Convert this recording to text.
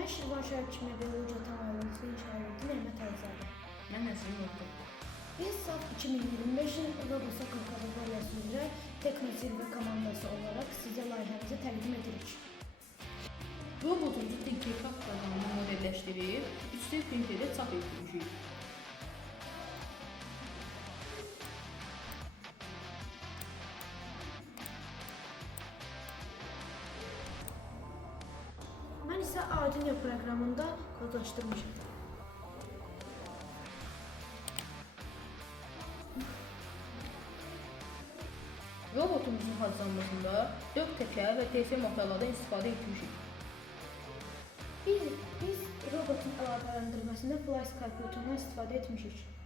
Mən Şirvanşahar Kimya Uca Tamamlısı İnşaatı Mehmet Alizadə. Mən Nəsrin Yortum. Biz SAP 2025'in RoboSoccer kategoriyası üzrə Teknosirve komandası olarak size layihəmizi təqdim edirik. Robotumuzu Tinkercad proqramını modelləşdirib, 3D printerdə çap etmişik. Mən isə Arduino proqramında kodlaşdırmışam. Robotumuzun hazırlanmasında 4 təkər və TF motorlardan istifadə etmişik. Biz robotun əlaqələndirməsində Flash kalkulatorundan istifadə etmişik.